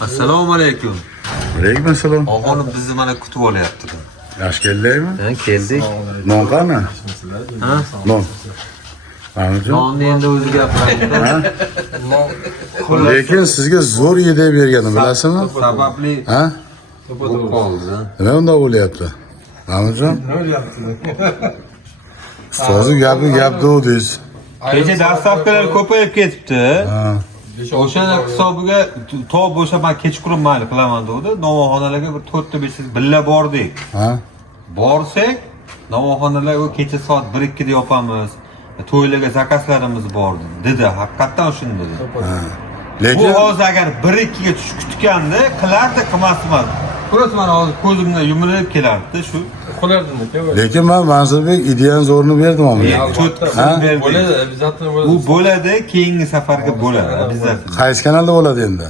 Assalomu alaykum. Alaykum assalom. Og'onim bizni mana kutib olyapti. Yaxshi keldingmi? Ha, keldik. Non qani? Ha? Non. Anladim. Nonni endi o'zi gapiradi. Lekin sizga zo'r yedib berganim bilasizmi? Sababli Ha? bo'lib qoldi. Nima unda bo'lyapti? Anladim. Ustozi gap deysiz. Kecha dastavkalar ko'payib ketibdi. Ha. O'sha hisobiga to bo'sha men kechqurun mayli qilaman dedi. Novoxonalarga bir 4 ta 5 ta billa bordik. Ha? Borsak, novoxonalarga kecha soat 1-2 da yopamiz. To'ylarga zakazlarimiz bor dedi. Haqiqatan shunday dedi. Lekin Bu hozir agar 1-2 ga tush kutganda qilardi, qilmasman. Ko'rasiz, mana hozir ko'zimdan yumilib kelardi shu. lekin men Mansurbek ideani zo'rini berdim ama. Bu bo'ladi, keyingi safarga bo'ladi bizda. Qaysi kanalda bo'ladi endi?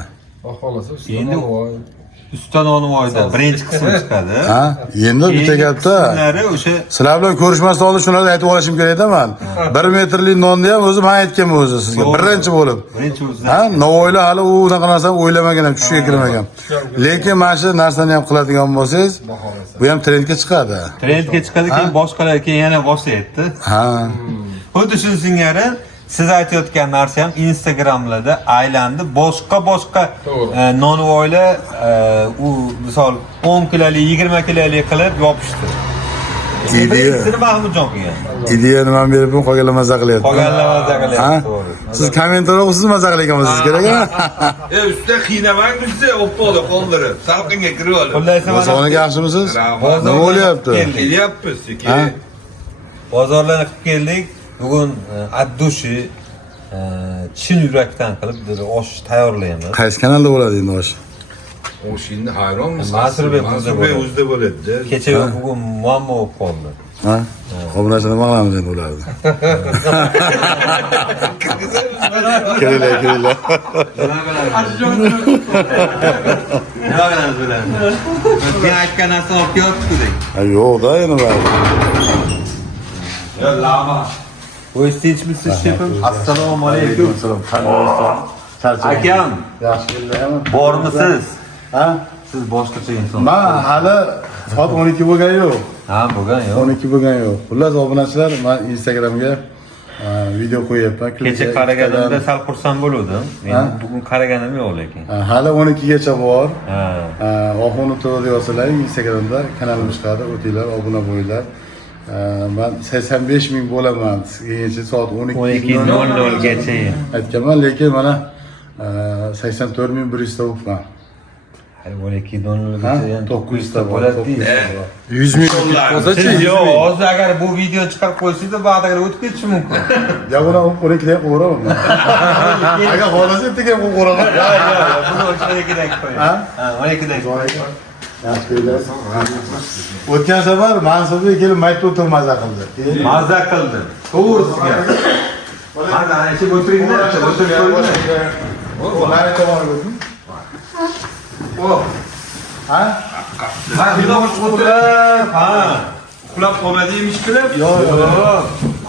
Endi Usta Nonvoyda birinchi qismi chiqadi. Ha? Endi bitta gapda. O'sha Sizlar bilan ko'rishmasdan oldin shularni aytib olishim kerak-da men. 1 metrli nonni ham o'zim aytganman o'zi sizga. Birinchi bo'lib. birinchi o'zi. Ha, Navoiylar hali u unaqa narsani o'ylamagan ham, tushiga kirmagan. Lekin mana shu narsani ham qiladigan bo'lsangiz, bu ham trendga chiqadi. Trendga chiqadi, keyin boshqalar keyin yana boshlaydi. Ha. Xuddi shuni singari siz aytayotgan narsa ham Instagramlarda aylandi. Boshqa nonvoylar u misol 10 kiloli, 20 kiloli qilib yopishdi. Birinchisi Mahmudjon qilgan. Ideyani men beribman, qolganlar maza qilyapti. Qolganlar maza qilyapti. Siz kommentar o'qisiz, maza qilyapsiz kerak-a? Usta qiynamang bizni, o'pqolib qoldirib, salqinga kirib olib. Bozorga yaxshimisiz? Nima bo'lyapti? Kelyapmiz, Bozorlarga qilib keldik. Bugun addushi chin yurakdan qilib osh tayyorlaymiz. Qaysi kanalda bo'ladi endi osh? O'shinni hayronmiz. Mansurbek o'zida bo'ladi. Kecha bugun muammo bo'lib qoldi. Ha? Obunachini nima qilamiz endi ularni? Kelinglar. Nima qilamiz bularni? Men aytgan narsani olib kelyapti-ku. Yo'q-da endi bari. Ya lama. Voy tinchmisiz shefim? Assalomu alaykum. Akam, Yaxshi keldingmi? bormisiz? Ha? Siz boshqacha inson. Men hali soat 12 bo'lgan yo'q. Ha, bo'lgan yo'q. 12 bo'lgan yo'q. Xullas obunachilar, men Instagramga video qo'yapman. Kecha qaraganimda sal xursand bo'ldim. Men bugun qaraganim yo'q lekin. Hali 12 gacha bor. Ha. Oxuni to'g'ri deyapsizlar, Instagramda kanalim chiqadi, o'tinglar, obuna bo'linglar. Ben 85 ming bo'laman. Keyinchi soat 12:00 gacha. Aytganman, lekin mana 84 ming 100 ta o'qman. 12:00 gacha 900 ta bo'ladi. 100 ming bo'lsa-chi? Yo'q, hozir agar bu video chiqarib qo'ysangiz, ba'daga o'tib ketishi mumkin. Ya buni 12 dan qo'yaveraman. Agar xohlasa ertaga ham qo'yaveraman. Buni 12dan qo'ying. Ha, 12dan qo'ying. O'tgan safar Mansurbek kelib maytda o'tirib maza qildi. Maza qildi. To'g'risiga. Mana ana shu o'tiringlar, o'tirib qo'yinglar. Ularni tomoniga o'tdim. Ha? Ha, o'tirib, ha. Uxlab qolmadingmi bilib? Yo'q.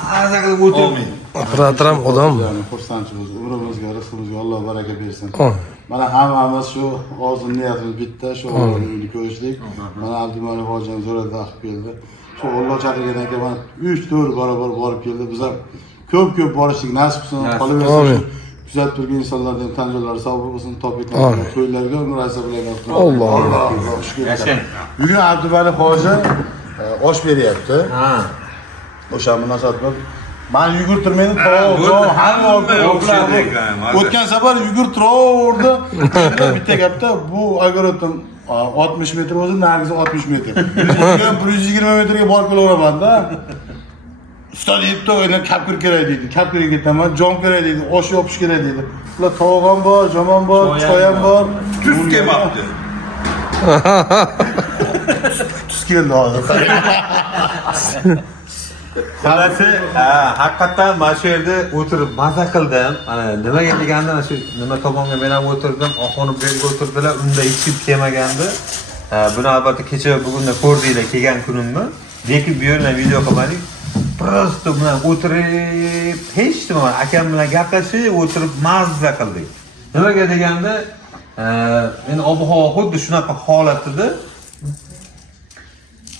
Maza qilib o'tirmang. Operator ham odam. Xursandchiz, umrimizga, rizqimizga Alloh baraka bersin. Mana hammamiz shu hozir niyatimiz bitta, shu uyni ko'rishlik. Mana Abdumalik hojining zo'rada qilib keldi. Shu Alloh chaqirgan ekan, mana 3-4 barobar borib keldi. Biz ham ko'p borishlik nasib qilsin, qolaversin. Kuzatib turgan insonlarga ham tan joylari sog' bo'lsin, topib to'ylarga umr asr bilan Alloh. Yashang. Bugun Abdumalik hoji osh beryapti. Ha. O'sha munosabat bilan men yugurtirmaydim, hamma o'tgan safar yugurtiraverdi. Bitta gapda bu agrotom 60 metr o'zi, nargisi 60 metr. Men 120 metrga borib kelaveramanda. Usta deydi, "Endi kapkir kerak" deydi. Kapkirga ketaman, jon kerak deydi, osh yopish kerak deydi. Ular tovuq ham bor, jomon bor, choy ham bor. Tuz kelmabdi. Tuz keldi hozir. Xolasi, haqiqatan mana shu yerda o'tirib maza qildim. Mana nimaga kelganda mana shu nima tomonga men ham o'tirdim, oxuni bu yerga o'tirdilar, unda hech kim kelmagandi. Buni albatta kecha bugunda ko'rdinglar kelgan kunimni. lekin bu yerdan video qilmadik. Prosto bilan o'tirib, hech nima akam bilan gaplashib, o'tirib mazza qildik. Nimaga deganda, endi ob-havo xuddi shunaqa holatida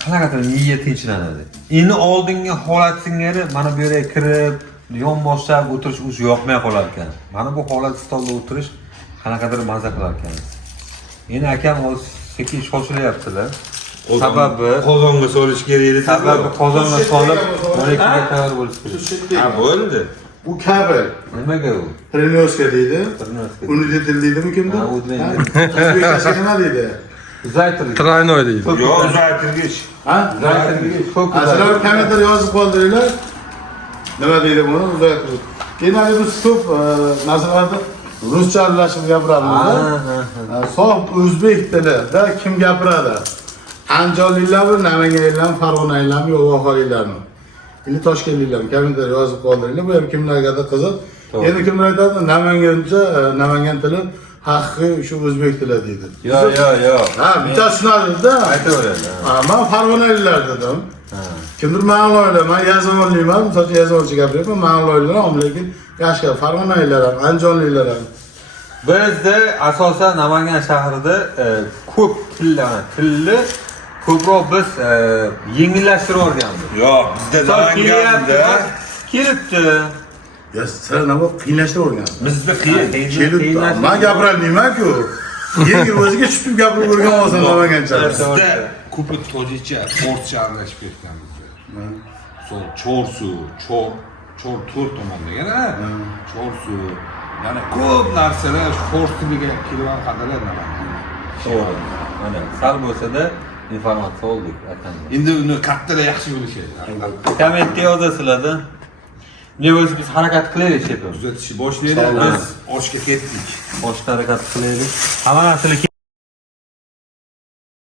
qanaqadir miya tinchlanadi. Endi oldingi holat singari mana bu yerga kirib, yonboshlab o'tirish o'zi yoqmay qolar ekan. Mana bu holat stolda o'tirish qanaqadir mazza qilar ekan. Endi akam hozir sekin shoshilyaptilar. Sababi qozonga solish kerak edi. sababi qozonga solib 12ga tayyor bo'lish kerak. Ha, bo'ldi. Bu kabel. Nimaga u? Prenoska deydi. Prenoska. Uni deydimi kimdir? Ha, udlaydi. O'zbekchasiga nima deydi? Uzaytirgich. Traynoy deydi. Yo'q, uzaytirgich. Ha? Uzaytirgich. Ko'p Sizlar kommentar yozib qoldiringlar. Nima deydi buni? Uzaytirgich. Keyin biz ko'p narsalarni ruscha aralashib gapiramiz. Sof o'zbek tilida kim gapiradi? Andijonliklarmi, Namanganliklarmi, Farg'onaliklarmi, Yo'g'oqliklarmi? Endi Toshkentliklarmi? Kommentar yozib qoldiringlar. Bu ham kimlargadir qiziq. Endi kimlar aytadi? Namangan tili haqiqiy shu o'zbek tili deydi. Yo'q. Ha, bittasi tushunadida. Aytaveradi. Ha, men Farg'onaliklar dedim. Kimdir ma'nolar, men Yazovonlikman, misol Yazovoncha gapiryapman, ma'nolar ham, lekin yaxshi Farg'onaliklar ham, Andijonliklar ham. Bizda asosan Namangan shahrida ko'p tilni ko'proq biz yengillashtirib o'rgandik. Yo'q, bizda Namanganda kelibdi. Ya sen nima qiynashtirib o'rgansiz? bizda qiyin. Kelibdi. Men gapirolmayman-ku. Yengil o'ziga tushib gapirib o'rgan olsan Namangancha. Bizda ko'pi tojikcha, forscha aralashib ketganmiz. Sol chorsu, chor 4 tomon degan-a. Chorsu. Yana ko'p narsalar fors tiliga kelgan qadar Namangan. To'g'ri. Mana sal bo'lsa-da informatsiya oldik akamdan. Endi uni kattalar yaxshi bilishadi. Kommentga yozasizlar-da. Ne bo'lsa biz harakat qilaylik, shekilli. Tuzatishni boshlaylik. Biz oshga ketdik. Boshqa harakat qilaylik. Hamma narsani